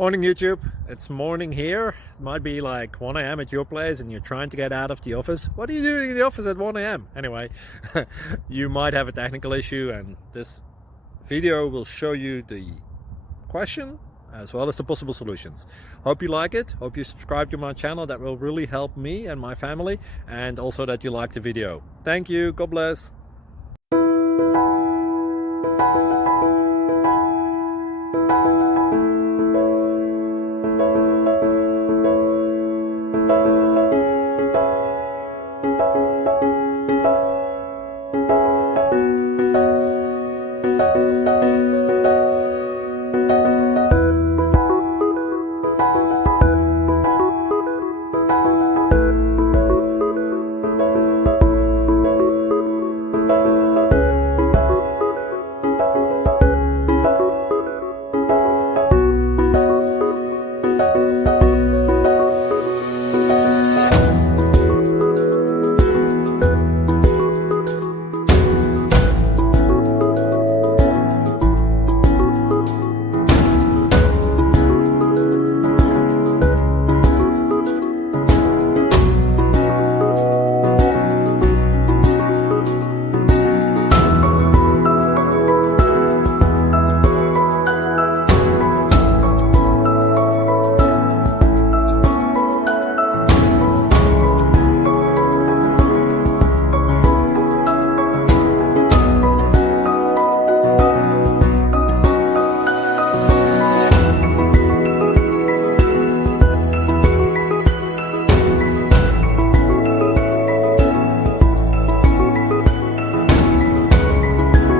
Morning YouTube, it's morning here. It might be like 1 a.m. at your place and you're trying to get out of the office. What are you doing in the office at 1 a.m.? Anyway, you might have a technical issue and this video will show you the question as well as the possible solutions. Hope you like it, hope you subscribe to my channel. That will really help me and my family, and also that you like the video. Thank you, God bless.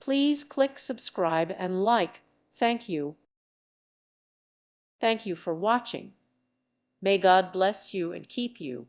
Please click subscribe and like. Thank you. Thank you for watching. May God bless you and keep you.